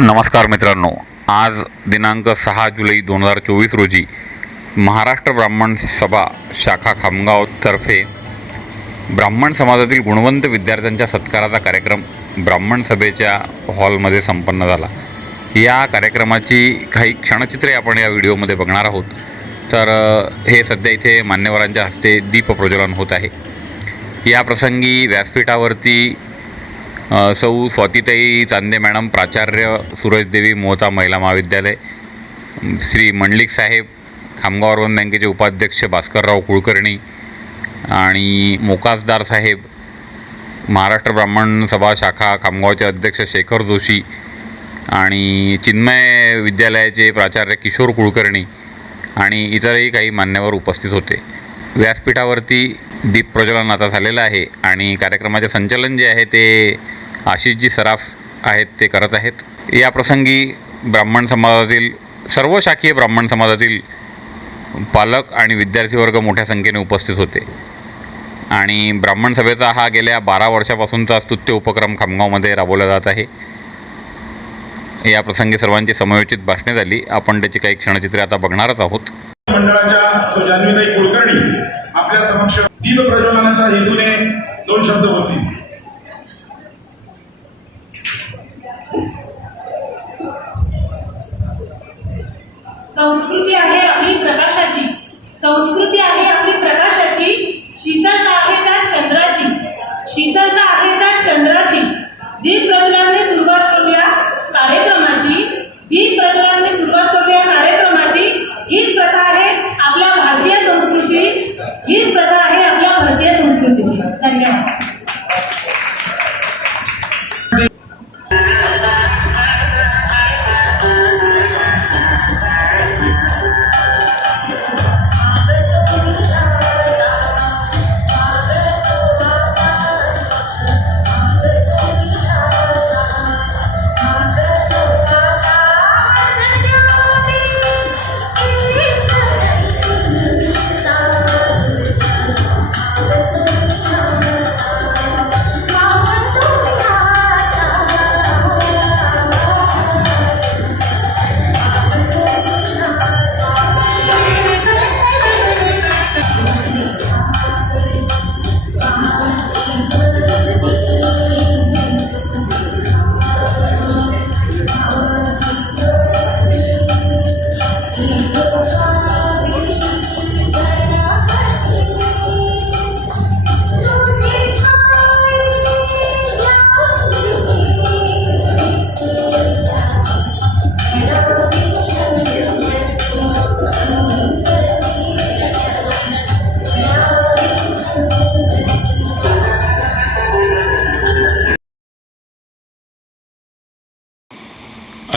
नमस्कार मित्रांनो. आज दिनांक सहा जुलै दोन हजार चोवीस रोजी महाराष्ट्र ब्राह्मण सभा शाखा खामगावतर्फे ब्राह्मण समाजातील गुणवंत विद्यार्थ्यांच्या सत्काराचा कार्यक्रम ब्राह्मण सभेच्या हॉलमध्ये संपन्न झाला. या कार्यक्रमाची काही क्षणचित्रे आपण या व्हिडिओमध्ये बघणार आहोत. तर हे सध्या इथे मान्यवरांच्या हस्ते दीप प्रज्वलन होत आहे. या प्रसंगी व्यासपीठावरती सौ स्वातीताई चांदे मॅडम प्राचार्य सुरजदेवी मोहता महिला महाविद्यालय श्री मंडलिक साहेब खामगाव अर्बन बँकेचे उपाध्यक्ष भास्करराव कुलकर्णी आणि मोकासदार साहेब महाराष्ट्र ब्राह्मण सभा शाखा खामगावचे अध्यक्ष शेखर जोशी आणि चिन्मय विद्यालयाचे प्राचार्य किशोर कुलकर्णी आणि इतरही काही मान्यवर उपस्थित होते. व्यासपीठावरती दीप प्रज्वलन आता झालेलं आहे आणि कार्यक्रमाचे संचालन जे आहे ते आशिषजी सराफ आहेत ते करत आहेत. या प्रसंगी ब्राह्मण समाजातील सर्व शाखीय ब्राह्मण समाजातील पालक आणि विद्यार्थी वर्ग मोठ्या संख्येने उपस्थित होते. आणि ब्राह्मण सभेचा हा गेल्या बारा वर्षापासूनचा स्तुत्य उपक्रम खामगावमध्ये राबवला जात आहे. या प्रसंगी सर्वांची समयोचित भाषणे झाली. आपण त्याची काही क्षणचित्रे आता बघणारच आहोत. मंडळाच्या जान्हवीताई कुलकर्णी आपल्या समक्ष दीप प्रज्वलनाच्या हेतूने दोन शब्द बोलतील. संस्कृती आहे आपली प्रकाशाची. संस्कृती आहे आपली प्रकाशाची. शीतलता आहे त्या चंद्राची. शीतलता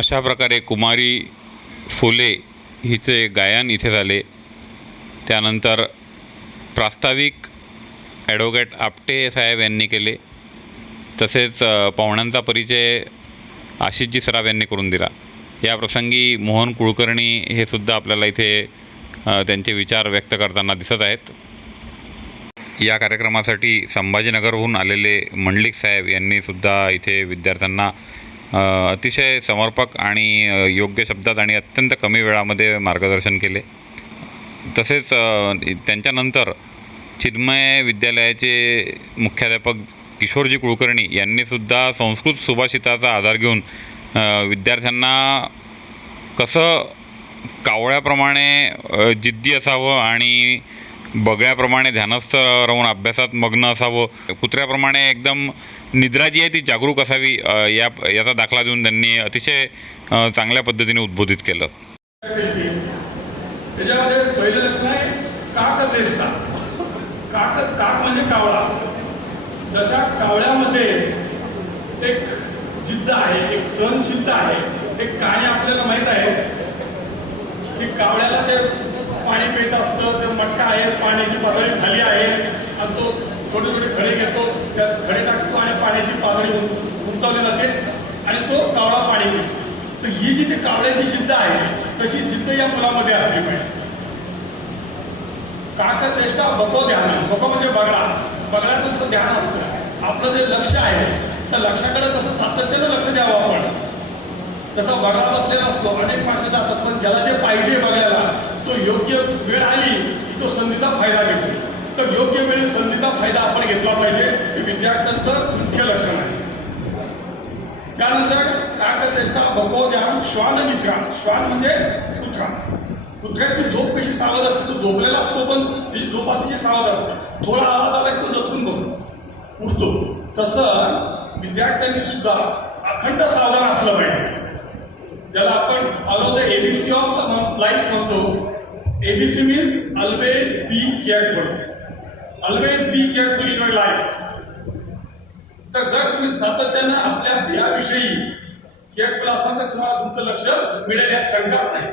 अशा प्रकारे कुमारी फुले हिचे गायन इथे झाले. त्यानंतर प्रास्ताविक ॲडव्होकेट आपटे साहेब यांनी केले. तसेच पाहुण्यांचा परिचय आशिषजी सराफ यांनी करून दिला. या प्रसंगी मोहन कुलकर्णी हे सुद्धा आपल्याला इथे त्यांचे विचार व्यक्त करताना दिसत आहेत. या कार्यक्रमासाठी संभाजीनगरहून आलेले मंडलिक साहेब यांनी सुद्धा इथे विद्यार्थ्यांना अतिशय समर्पक आणि योग्य शब्दात आणि अत्यंत कमी वेळामध्ये मार्गदर्शन केले. तसेच त्यांच्यानंतर चिन्मय विद्यालयाचे मुख्याध्यापक किशोरजी कुलकर्णी यांनीसुद्धा संस्कृत सुभाषिताचा आधार घेऊन विद्यार्थ्यांना कसं कावळ्याप्रमाणे जिद्दी असावं आणि बगळ्याप्रमाणे ध्यानस्थ राहून अभ्यासात मग्न असावं कुत्र्याप्रमाणे एकदम निद्रा जी आहे ती जागरूक असावी या याचा दाखला देऊन त्यांनी अतिशय चांगल्या पद्धतीने उद्बोधित केलं. त्याच्यामध्ये पहिलं लक्षण आहे काक चेष्टा. काक काक म्हणजे कावळा. जशा कावळ्यामध्ये एक जिद्द आहे एक सहनशीलता आहे एक कहाणी आपल्याला माहीत आहे की कावळ्याला ते पाणी पित असतं ते मटका आहे पाण्याची पातळी खाली आहे आणि तो छोटे छोटे खडे घेतो. त्यात खडे टाकतो आणि पाण्याची पातळी उंचावली जाते आणि तो कावळा पाणी मिळतो तर ही जी ती कावळ्याची जिद्द आहे तशी जिद्द या मुलामध्ये असली पाहिजे. काक चेष्टा बको ध्यान बको म्हणजे बगडा. बगडाचं जसं ध्यान असतं आपलं जे लक्ष आहे त्या लक्षाकडे कसं सातत्यानं लक्ष द्यावं आपण. तसा बघा बसलेला असतो अनेक मासे जातात पण ज्याला जे पाहिजे बघायला तो योग्य वेळ आली की तो संधीचा फायदा घेतो. तर योग्य वेळी संधीचा फायदा आपण घेतला पाहिजे हे विद्यार्थ्यांचं मुख्य लक्षण आहे. त्यानंतर काकतेष्टा भगव ध्यान श्वान मित्रा श्वान म्हणजे कुत्रा कुत्र्याची झोप कशी सावध असते? तो झोपलेला असतो पण ती झोप अतिशय सावध असते. थोडा आवाज आला की तो दचकून बघतो उठतो. तसं विद्यार्थ्यांनी सुद्धा अखंड सावधान असलं पाहिजे. ज्याला आपण आलो द एबीसी ऑफ लाईफ म्हणतो. ABC means always be careful always be careful in your life तर जर तुम्ही सातत्यानं आपल्या ध्येयाविषयी केअरफुल असाल तर तुम्हाला तुमचं लक्ष मिळेल यात शंकाच नाही.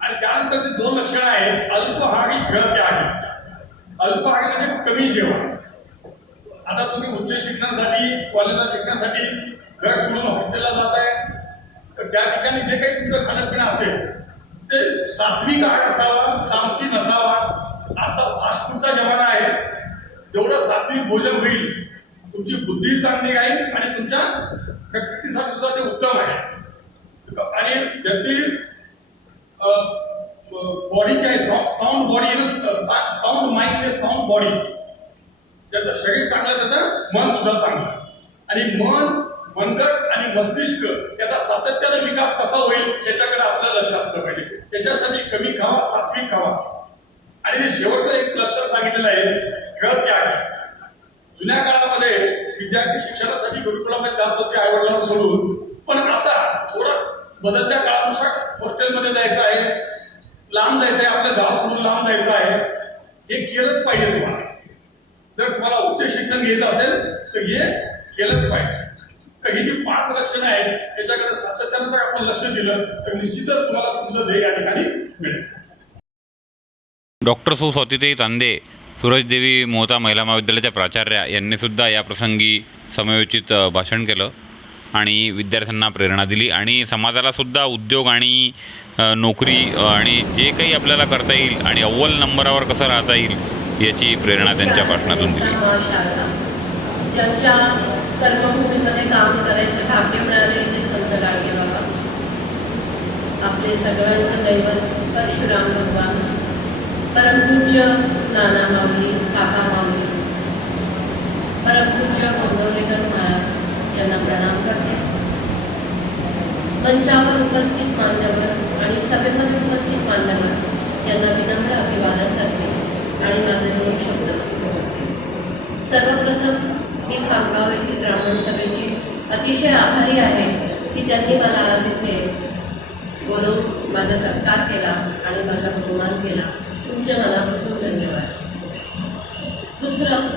आणि त्यानंतर ते दोन लक्षणं आहेत अल्पहारी घर अल्पहारी म्हणजे कमी जेवण. आता तुम्ही उच्च शिक्षणासाठी कॉलेजला शिकण्यासाठी घर सोडून हॉस्टेलला जात आहे तर त्या ठिकाणी जे काही तुमचं खाणं पिणं असेल ते सात्विक आहार असावा तामसी नसावा आता फास्ट फूडचा जमाना आहे. जेवढं सात्विक भोजन होईल. तुमची बुद्धी चांगली राहील आणि तुमच्या प्रकृतीसाठी सुद्धा ते उत्तम आहे. आणि ज्याची बॉडी जी आहे sound body sound mind sound body त्याचं शरीर चांगलं त्याचं मन सुद्धा चांगलं आणि मन मनगट आणि मस्तिष्क याचा सातत्याने विकास कसा होईल याच्याकडे आपलं लक्ष असलं पाहिजे. त्याच्यासाठी कमी खावा सात्विक खावा. आणि ते शेवटचं एक लक्षात सांगितलेलं आहे घर त्याग. जुन्या काळामध्ये विद्यार्थी शिक्षणासाठी गुरुकुलामध्ये जात होते आई वडिलांना सोडून. पण आता थोडाच बदलत्या काळानुसार हॉस्टेलमध्ये जायचं आहे लांब जायचं आहे आपल्या गाव सोडून लांब जायचं आहे हे केलंच पाहिजे तुम्हाला. जर तुम्हाला उच्च शिक्षण घ्यायचं असेल तर हे केलंच पाहिजे. तर ही जी पाच लक्षणं आहेत त्याच्याकडे सातत्यानं जर आपण लक्ष दिलं तर निश्चितच तुम्हाला तुमचं ध्येय या ठिकाणी मिळेल. डॉक्टर सौ स्वातीताई चांदे सूरजदेवी मोहता महिला महाविद्यालयाच्या प्राचार्या यांनीसुद्धा या प्रसंगी समयोचित भाषण केलं आणि विद्यार्थ्यांना प्रेरणा दिली आणि समाजालासुद्धा उद्योग आणि नोकरी आणि जे काही आपल्याला करता येईल आणि अव्वल नंबरावर कसं राहता येईल याची प्रेरणा त्यांच्या भाषणातून दिली. ज्यांच्या कर्मभूमीमध्ये काम करायचं भाग्य मिळाले ते संत गाडगे बाबा. आपले सगळ्यांचं दैवत परशुराम भगवान. परमपूज्य नाना माऊली काका माऊली परमपूज्य गोंदवलेकर महाराज यांना प्रणाम करते. मंचावर उपस्थित मान्यवर आणि सभेमध्ये उपस्थित मान्यवर यांना विनम्र अभिवादन करते आणि माझे दोन शब्द सुरू सर्वप्रथम मी खामगाव येथील ब्राह्मण सभेची अतिशय आभारी आहे की त्यांनी मला आज इथे बोलून माझा सत्कार केला आणि माझा बहुमान केला. तुमचे मनापासून धन्यवाद. दुसरं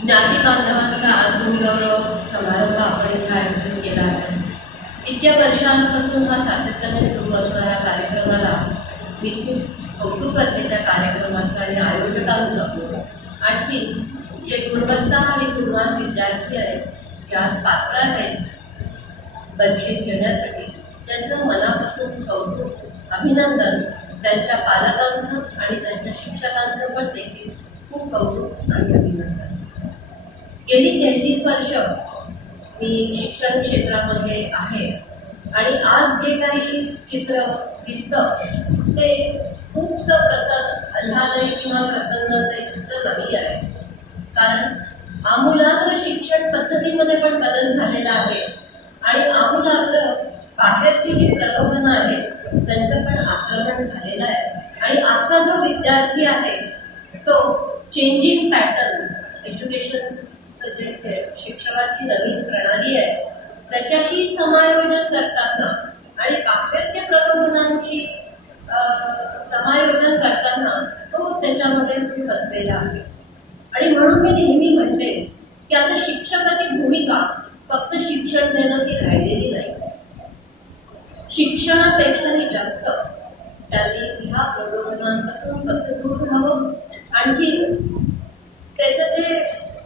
ज्ञाती बांधवांचा आज गुणगौरव समारंभ आपण इथे आयोजन केला आहे. इतक्या वर्षांपासून हा सातत्याने सुरू असणाऱ्या कार्यक्रमाला मी खूप कौतुक करते त्या कार्यक्रमाचं आणि आयोजकांचं. आणखी जे गुणवत्ता आणि गुणवान विद्यार्थी आहेत जे आज पात्र आहेत बक्षीस घेण्यासाठी त्यांचं मनापासून कौतुक अभिनंदन त्यांच्या पालकांचं आणि त्यांच्या शिक्षकांचं पण देखील खूप कौतुक आणि अभिनंदन. गेली तेहतीस वर्ष मी शिक्षण क्षेत्रामध्ये आहे आणि आज जे काही चित्र दिसतं ते खूपसं प्रसन्न आल्हादही किंवा प्रसन्नतेचं कमी आहे. कारण आमूलाग्र शिक्षण पद्धतीमध्ये पण बदल झालेला आहे आणि आमूलाग्र बाहेरची जी प्रलोभनं आहेत त्यांचं पण आक्रमण झालेलं आहे. आणि आजचा जो विद्यार्थी आहे तो चेंजिंग पॅटर्न एज्युकेशनचं जे शिक्षणाची नवीन प्रणाली आहे त्याच्याशी समायोजन करताना आणि बाहेरच्या प्रलोभनांची अं, समायोजन करताना तो त्याच्यामध्ये फसलेला आहे. आणि म्हणून मी नेहमी म्हणते की आता शिक्षकाची भूमिका फक्त शिक्षण देणं ही राहिलेली नाही. शिक्षणापेक्षाही जास्त. त्यांनी ह्या प्रलोभनांपासून कसं दूर राहावं? आणखी त्याचं जे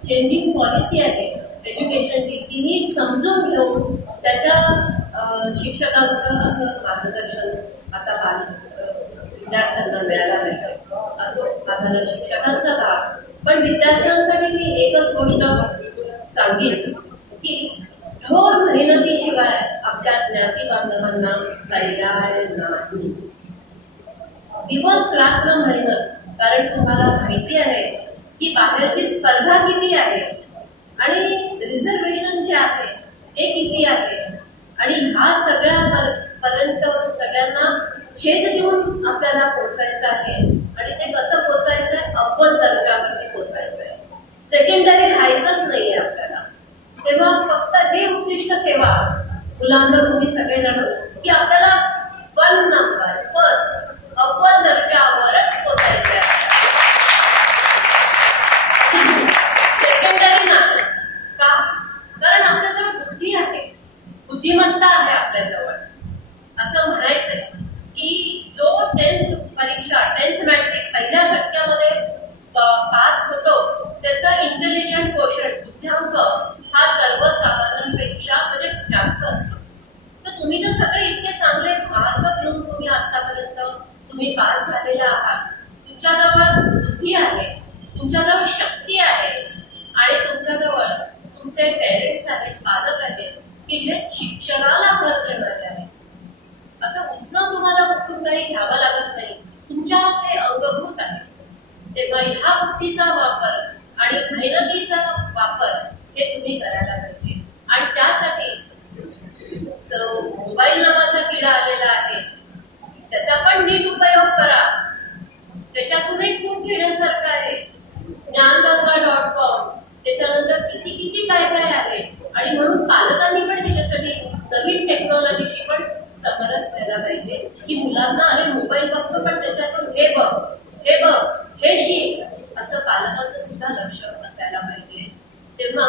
चेंजिंग पॉलिसी आहे एज्युकेशनची ती नीट समजून घेऊन त्याच्या शिक्षकांचं असं मार्गदर्शन आता बाल विद्यार्थ्यांना मिळायला पाहिजे. असो माझा शिक्षकांचा भाग. पण विद्यार्थ्यांसाठी मी एकच गोष्ट सांगेन की ढोर मेहनतीशिवाय जाती बांधवांना पर्याय नाही. दिवस रात्र मेहनत कारण तुम्हाला माहिती आहे की बाहेरची स्पर्धा किती आहे आणि रिझर्वेशन जे आहे ते किती आहे. आणि ह्या सगळ्या पर्यंत सगळ्यांना छेद देऊन आपल्याला पोहोचायचं आहे. आणि ते कसं पोचायचं आहे अव्वल दर्जावरती पोहोचायचं आहे सेकंडरी राहायचंच नाहीये आपल्याला. तेव्हा फक्त हे उद्दिष्ट ठेवा. मुलांना तुम्ही सगळे सगळेजण की आपल्याला वन नंबर फर्स्ट अव्वल दर्जावरच पोचायचं आहे सेकंडरी नाही का कारण आपल्याजवळ बुद्धी आहे बुद्धिमत्ता आहे आपल्याजवळ असं म्हणायचंय की जो टेन्थ परीक्षा टेन्थ मॅट्रिक पहिल्या झटक्यामध्ये पास होतो त्याचा इंटेलिजंट क्वेश्चन बुद्ध्यांक हा सर्वसामान्यांपेक्षा म्हणजे जास्त असतो तर तुम्ही तर सगळे इतके चांगले मार्क घेऊन तुम्ही आतापर्यंत तुम्ही पास झालेला आहात तुमच्याजवळ बुद्धी आहे तुमच्याजवळ शक्ती आहे आणि तुमच्याजवळ तुमचे पेरेंट्स आहेत पालक आहेत की जे शिक्षणाला भर करणारे आहेत असं उचलून तुम्हाला कुठून काही घ्यावं लागत नाही तुमच्या ते अंगभूत आहे तेव्हा ह्या बुद्धीचा वापर आणि मेहनतीचा वापर हे तुम्ही करायला पाहिजे आणि त्यासाठी मोबाईल नावाचा किडा आलेला आहे त्याचा पण नीट उपयोग करा. त्याच्यातूनही खूप घेण्यासारखं आहे. ज्ञानगंगा डॉट कॉम त्याच्यानंतर किती किती काय काय आहे. आणि म्हणून पालकांनी पण त्याच्यासाठी नवीन टेक्नॉलॉजीशी पण समरस व्हायला पाहिजे. की मुलांना अरे मोबाईल बघतो पण त्याच्यातून हे बघ हे बघ हे शिक असं पालकांचं सुद्धा लक्ष असायला पाहिजे. तेव्हा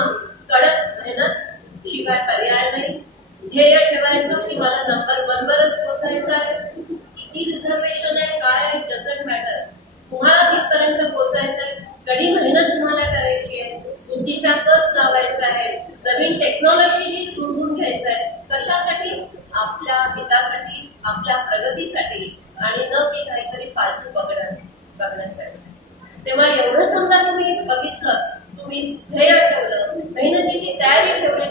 कडक मेहनत शिवाय पर्याय नाही. ध्येय ठेवायचं की मला नंबर वन वरच पोचायचं आहे. किती रिझर्वेशन आहे काय आहे डझंट मॅटर तुम्हाला तिथपर्यंत पोचायचं आहे. कडी मेहनत तुम्हाला करायची आहे. बुद्धीचा कस लावायचा आहे. नवीन टेक्नॉलॉजीशी जोडून घ्यायचं आहे. कशासाठी? आपल्या हितासाठी आपल्या प्रगतीसाठी. आणि न की काहीतरी फालतू बघणार बघण्यासाठी तेव्हा एवढं समजा तुम्ही बघितलं तुम्ही ध्येय ठेवलं मेहनतीची तयारी ठेवली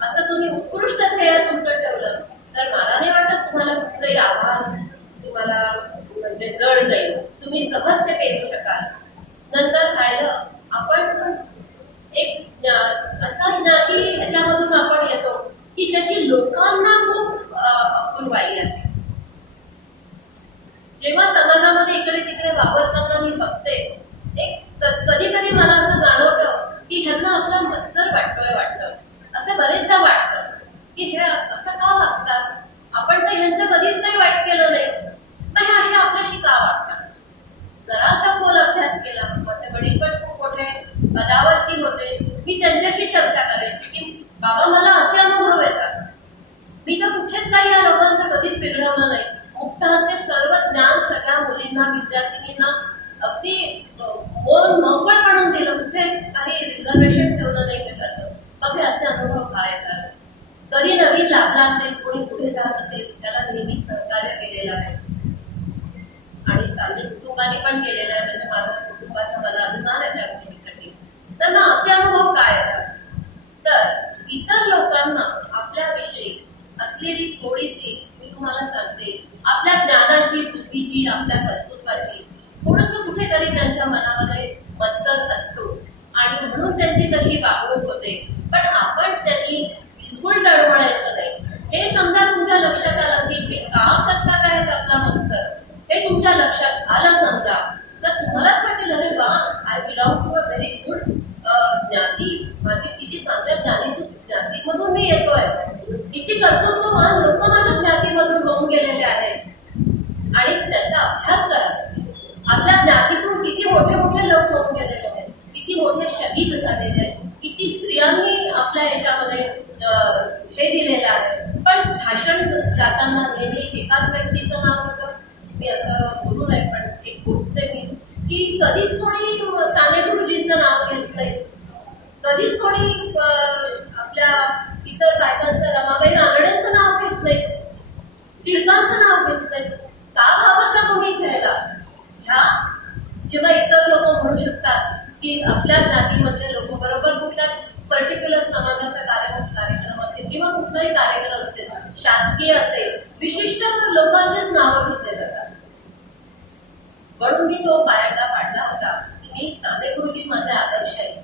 असं तुम्ही उत्कृष्ट ध्येय तुमचं ठेवलं तर मला नाही वाटत तुम्हाला कुठलंही आव्हान तुम्हाला म्हणजे जड जाईल. तुम्ही सहज ते पेरू शकाल. नंतर राहिलं आपण एक ज्ञान असा ज्ञानी ह्याच्यामधून आपण येतो की ज्याची लोकांना खूप अपूर्वाई आहे. जेव्हा समाजामध्ये इकडे तिकडे वापरताना मी बघते एक कधी कधी मला असं जाणवतं की ह्यांना आपला मत्सर वाटतोय वाटतं. असं बरेचदा वाटतं. की हे असं का वागतात? आपण तर ह्यांचं कधीच काही वाईट केलं नाही. पण हे अशा आपल्याशी का वागतात? जरासा खोल अभ्यास केला. माझे वडील पण खूप मोठे पदावरती होते. मी त्यांच्याशी चर्चा करायची की बाबा मला असे अनुभव येतात. मी तर कुठेच काही या लोकांचं कधीच बिघडवलं नाही. मुक्त हस्ते सर्व ज्ञान सगळ्या मुलींना विद्यार्थिनींना अगदी मोल मोकळ पडून दिलं. कुठे काही रिझर्वेशन ठेवलं नाही कशाचं. असे अनुभव काय येतात कधी नवीन लाभला असेल कोणी पुढे जात असेल त्याला नेहमीच सहकार्य केलेलं आहे. आणि चांगली कुटुंबाने पण केलेलं आहे म्हणजे माझ्या कुटुंबाचा मला अभिमान आहे त्या गोष्टीसाठी. तर मग असे अनुभव काय येतात? तर इतर लोकांना आपल्याविषयी असलेली थोडीशी मी तुम्हाला सांगते. आपल्या ज्ञानाची बुद्धीची आपल्या कर्तृत्वाची थोडस कुठेतरी त्यांच्या मनामध्ये मत्सर असतो. आणि म्हणून त्यांची तशी वागणूक होते. पण आपण त्यांनी बिलकुल डळमळायचं नाही. हे समजा तुमच्या लक्षात आलं की हे का करता आहेत आपला मत्सर हे तुमच्या लक्षात आलं समजा तर तुम्हालाच वाटेल अरे वा I belong to a very good ज्ञाती माझी किती चांगल्या ज्ञानी ज्ञातीमधून मी येतोय. किती कर्तृत्ववान लोक माझ्या ज्ञातीमधून होऊन गेलेले आहेत. आणि त्याचा अभ्यास करा. आपल्या ज्ञातीतून किती मोठे मोठे लोक होऊन गेलेले आहेत. किती मोठे शहीद झालेले आहेत. किती स्त्रियांनी आपल्या याच्यामध्ये हे दिलेलं आहे. पण भाषण जाताना नेहमी एकाच व्यक्तीचं नाव होतं. मी असं बोलू नये पण एक बोलते मी की कधीच कोणी साने गुरुजींचं नाव घेत नाही. कधीच कोणी अं, आपल्या इतर बायकांचं रमाबाई रानड्यांचं नाव घेत नाही. टिळकांचं नाव घेत नाही. का घाबरता तुम्ही घ्यायला? ह्या जेव्हा इतर लोक म्हणू शकतात की आपल्या ज्ञाती म्हणजे बरोबर कुठल्या पर्टिक्युलर समाजाचा कार्यक्रम कार्यक्रम असेल किंवा कुठलाही कार्यक्रम असेल शासकीय असेल विशिष्ट लोकांचेच नावं घेतले जातात. म्हणून मी तो पायाला पाडला होता. की मी साने गुरुजी माझे आदर्श आहेत.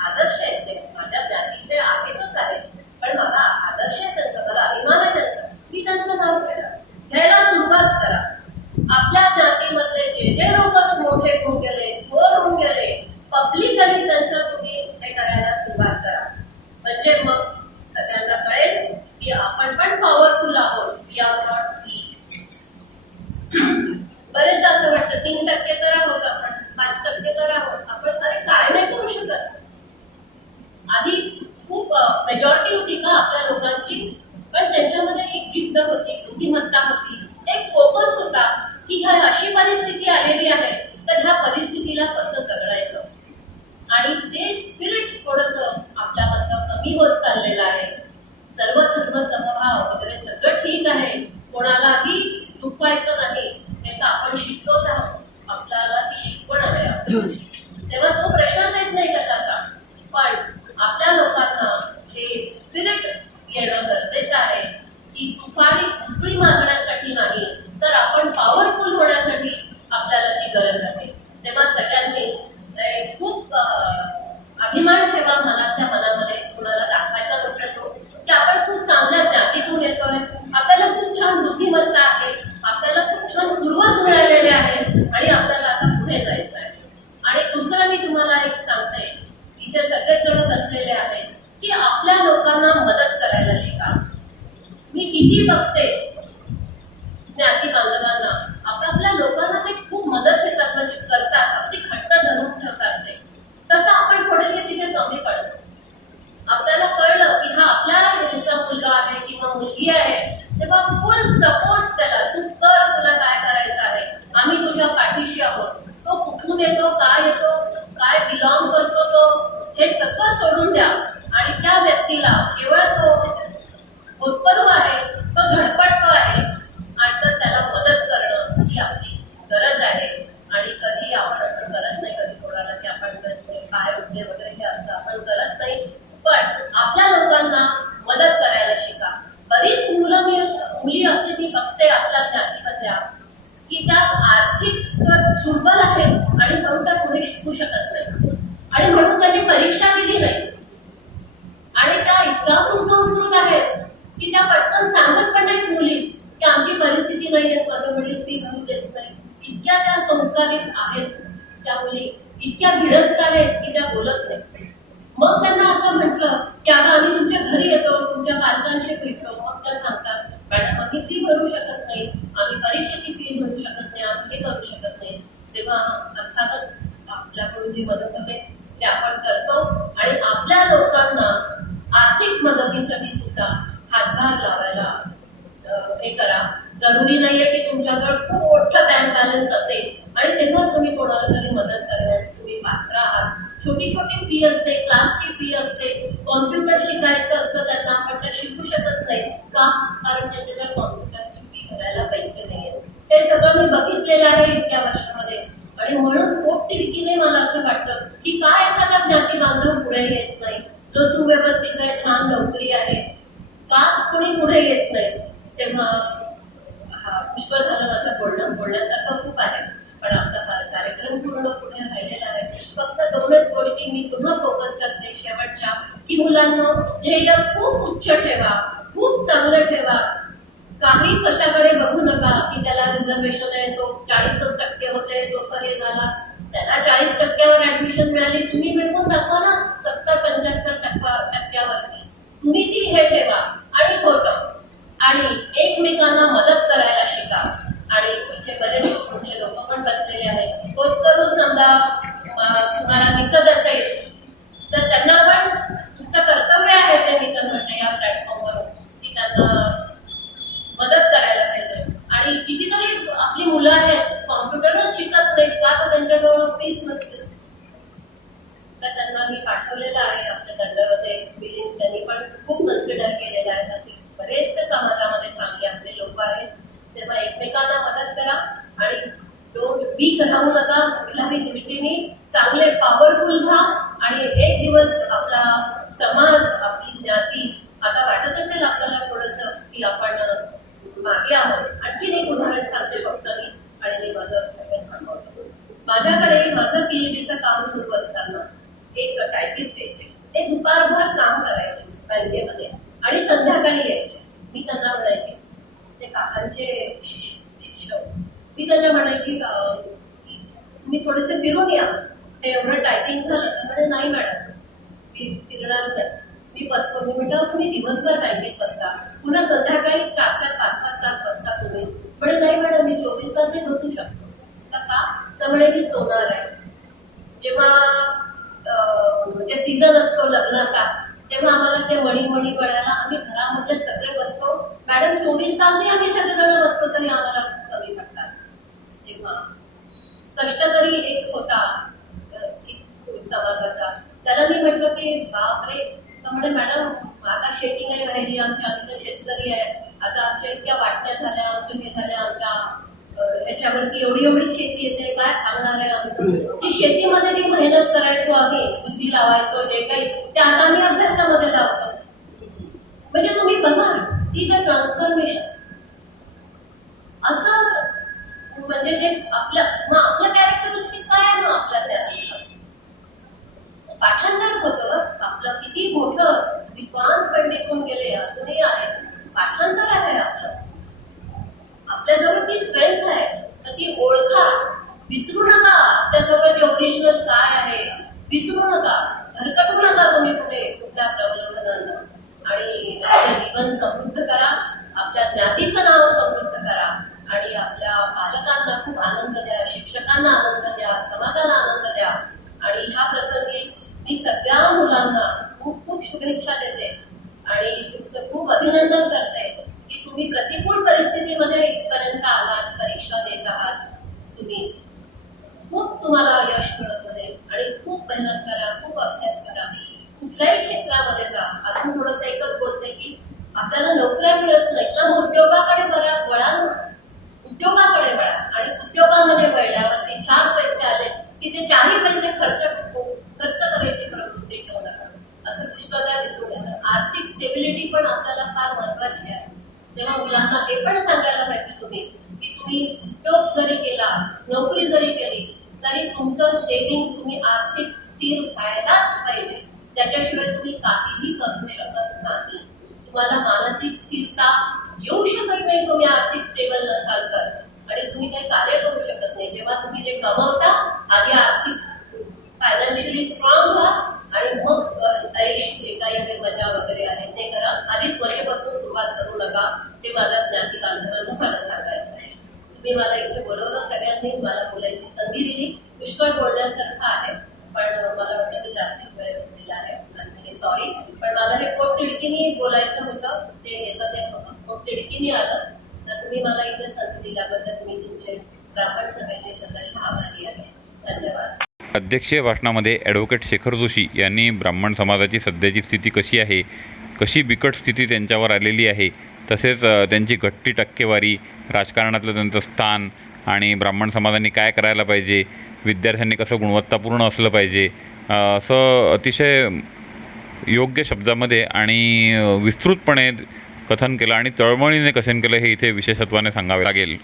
आदर्श आहेत ते. माझ्या ज्ञातीचे आहेतच आहेत पण मला आदर्श आहे त्यांचा. मला अभिमान आहे त्यांचा. मी त्यांचं नाव घेणार. घ्यायला सुरुवात शिकू शकत नाही. आणि म्हणून त्यांनी परीक्षा दिली नाही. आणि त्या इतक्या सुसंस्कृत आहेत की त्या पटकन सांगत पण नाहीत मुली की आमची परिस्थिती नाही आहे माझं वडील फी भरून देत नाही. इतक्या त्या संस्कारित आहेत त्या मुली. इतक्या भिडस्त आहेत की त्या बोलत नाही मग त्यांना असं म्हटलं की आता आम्ही तुमच्या घरी येतो तुमच्या पालकांशी भेटलो मग त्या सांगतात मॅडम आम्ही फी भरू शकत नाही. आम्ही परीक्षेची फी भरू शकत नाही. आम्ही हे करू शकत नाही. तेव्हा अर्थातच आपल्याकडून जी मदत होते ते आपण करतो. आणि आपल्या लोकांना आर्थिक मदतीसाठी सुद्धा हातभार लावायला हे करा. जरुरी नाहीये की तुमच्याकडे खूप मोठं बँक बॅलन्स असेल आणि तेव्हाच तुम्ही कोणाला तरी मदत करण्यास तुम्ही पात्र आहात. छोटी छोटी फी असते क्लासची फी असते. कॉम्प्युटर शिकायचं असतं त्यांना आपण त्या शिकू शकत नाही. का? कारण त्यांच्याकडे कॉम्प्युटरची फी भरायला पैसे नाही हे सगळं मी बघितलेलं आहे इतक्या वर्षामध्ये. आणि म्हणून खूप तिडकीने मला असं की काय एखादा ज्ञाती बांधव पुढे येत नाही? जो सुव्यवस्थित आहे छान नोकरी आहे का कोणी पुढे येत नाही? तेव्हा हा पुष्कळ झालं माझं बोलणं बोलण्यासारखं खूप आहे. पण आपला फार कार्यक्रम पूर्ण पुढे राहिलेला आहे फक्त दोनच गोष्टी मी पुन्हा फोकस करते शेवटच्या की मुलांना ध्येय खूप उच्च ठेवा खूप चांगलं ठेवा. काही कशाकडे बघू नका की त्याला रिझर्वेशन आहे तो चाळीसच टक्के होते तो हे झाला? मिळाली तुम्ही मिळवून दाखवा ना सत्तर पंच्याहत्तर टक्का टक्क्यावरती. तुम्ही ती हे ठेवा आणि होतं आणि एकमेकांना मदत करायला शिका. आणि इथे बरेच मोठे लोक पण बसलेले आहेत. होतकरू समजा तुम्हाला दिसत असेल वीक राहू नका कुठल्याही दृष्टीने चांगले पॉवरफुल व्हा आणि एक दिवस आपला समाज आपली ज्ञाती आता वाटत असेल आपल्याला थोडस की आपण मागे आहोत. आणखीन एक उदाहरण सांगते फक्त मी आणि मी माझं माझ्याकडे माझं पीएचडीचं काम सुरू असताना एक टायपिस्ट यायचे. ते दुपारभर काम करायचे बँकेमध्ये आणि संध्याकाळी यायचे. मी त्यांना म्हणायचे ते काकांचे शिष्य मी त्यांना म्हणायची तुम्ही थोडेसे फिरून या. ते एवढं टायपिंग झालं तर म्हणे नाही मॅडम मी फिरणार नाही. मी बसतो मी म्हटलं तुम्ही दिवसभर बँकेत बसता. पुन्हा संध्याकाळी चार चार पाच पाच तास बसता तुम्ही. म्हणे नाही मॅडम मी चोवीस तासही बसू शकतो. का तर म्हणे मी सोनार आहे. जेव्हा म्हणजे सीझन असतो लग्नाचा तेव्हा आम्हाला ते मणी मणी पडायला आम्ही घरामध्ये सगळे बसतो. मॅडम चोवीस तासही आम्ही सगळेजण बसतो तरी आम्हाला कष्टकरी एक होता. समाजाचा. त्याला मी म्हटलं की बापरे तर म्हणे मॅडम आता शेती नाही राहिली आमच्या आम्ही तर शेतकरी आहे. आता आमच्या इतक्या वाटण्या झाल्या आमच्या हे झाल्या आमच्या ह्याच्यावरती एवढी एवढी शेती येते काय थांबणार आहे आमचं? की शेतीमध्ये जी मेहनत करायचो आम्ही बुद्धी लावायचो जे काही ते आता आम्ही अभ्यासामध्ये लावतो. म्हणजे तुम्ही बघा सी द ट्रान्सफॉर्मेशन असं म्हणजे जे आपलं मग आपलं कॅरेक्टरिस्टिक काय आहे मग आपल्या त्या पाठांतर होतं आपलं किती मोठं विद्वान पंडित होऊन गेले अजूनही आहे पाठांतर आहे आपलं आपल्याजवळ ती स्ट्रेंथ आहे तर ती ओळखा विसरू नका आपल्याजवळ जे ओरिजिनल काय आहे विसरू नका हरकटू नका तुम्ही कुठे कुठल्या प्रवलंबनांना आणि आपलं जीवन समृद्ध करा आपल्या ज्ञातीचं नाव समृद्ध करा आणि आपल्या पालकांना खूप आनंद द्या शिक्षकांना आनंद द्या समाजाला आनंद द्या आणि ह्या प्रसंगी मी सगळ्या मुलांना खूप खूप शुभेच्छा देते आणि तुमचं खूप अभिनंदन करते की तुम्ही प्रतिकूल परिस्थितीमध्ये इथपर्यंत आलात परीक्षा देत आहात तुम्ही खूप तुम्हाला यश मिळत आहे आणि खूप मेहनत करा खूप अभ्यास करा कुठल्याही क्षेत्रामध्ये जा अजून थोडंसं एकच बोलते की आपल्याला नोकऱ्या मिळत नाही तर उद्योगाकडे बरा वळा ना. उद्योगाकडे वळा आणि उद्योगामध्ये वळल्यावरती चार पैसे आले की ते चारही पैसे खर्च हो-, खर्च करायची प्रवृत्ती ठेवू नका असं पुष्कळदा दिसून येतं. आर्थिक स्टेबिलिटी पण आपल्याला फार महत्वाची आहे. तेव्हा मुलांना हे पण सांगायला पाहिजे तुम्ही की तुम्ही उद्योग जरी केला नोकरी जरी केली तरी तुमचं सेव्हिंग तुम्ही आर्थिक स्थिर व्हायलाच पाहिजे. त्याच्याशिवाय तुम्ही काहीही करू शकत नाही. तुम्हाला मानसिक स्थिरता येऊ शकत नाही तुम्ही आर्थिक स्टेबल नसाल तर. आणि तुम्ही काही कार्य करू शकत नाही. जेव्हा तुम्ही जे कमवता आधी आर्थिक फायनान्शियली स्ट्रॉंग व्हा आणि मग ऐश जे काही आहे मजा वगैरे आहे ते करा. आधीच मजेपासून सुरुवात करू नका. ते माझ्या ज्ञाती बांधवांना मला सांगायचं आहे. तुम्ही मला इथे बोलवलं सगळ्यांनी मला बोलायची संधी दिली. पुष्कळ बोलण्यासारखं आहे पण मला वाटतं मी जास्तीच सॉरी पण मला हे पोटतिडकीने बोलायचं होतं जे येतं ते पोटतिडकीने आलं तर तुम्ही मला इथे संधी दिल्याबद्दल मी तुमचे ग्राहक सभेचे सदस्य आभारी आहे. धन्यवाद. अध्यक्षीय भाषणामध्ये ॲडव्होकेट शेखर जोशी यांनी ब्राह्मण समाजाची सध्याची स्थिती कशी आहे कशी बिकट स्थिती त्यांच्यावर आलेली आहे तसेच त्यांची घट्टी टक्केवारी राजकारणातलं त्यांचं स्थान आणि ब्राह्मण समाजाने काय करायला पाहिजे विद्यार्थ्यांनी कसं गुणवत्तापूर्ण असलं पाहिजे असं अतिशय योग्य शब्दामध्ये आणि विस्तृतपणे कथन केलं आणि तळमळीने कथन केलं हे इथे विशेषत्वाने सांगावे लागेल.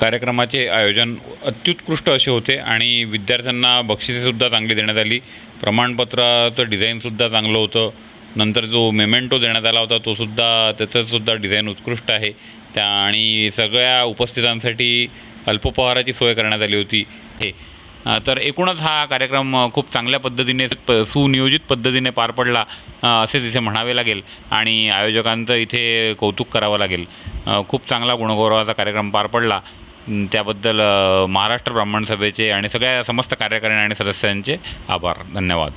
कार्यक्रमाचे आयोजन अत्युत्कृष्ट असे होते आणि विद्यार्थ्यांना बक्षिसेसुद्धा चांगली देण्यात आली. प्रमाणपत्राचं डिझाईनसुद्धा चांगलं होतं. नंतर जो मेमेंटो देण्यात आला होता तोसुद्धा त्याचंसुद्धा डिझाईन उत्कृष्ट आहे. त्या आणि सगळ्या उपस्थितांसाठी अल्पोपहाराची सोय करण्यात आली होती. हे तर एकूणच हा कार्यक्रम खूप चांगल्या पद्धतीने प सुनियोजित पद्धतीने पार पडला असेच इथे म्हणावे लागेल. आणि आयोजकांचं इथे कौतुक करावं लागेल. खूप चांगला गुणगौरवाचा कार्यक्रम पार पडला. त्याबद्दल महाराष्ट्र ब्राह्मण सभेचे आणि सगळ्या समस्त कार्यकारिणी आणि सदस्यांचे आभार. धन्यवाद.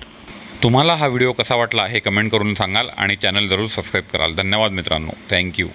तुम्हाला हा व्हिडिओ कसा वाटला हे कमेंट करून सांगाल आणि चॅनल जरूर सबस्क्राईब कराल. धन्यवाद मित्रांनो. थँक्यू.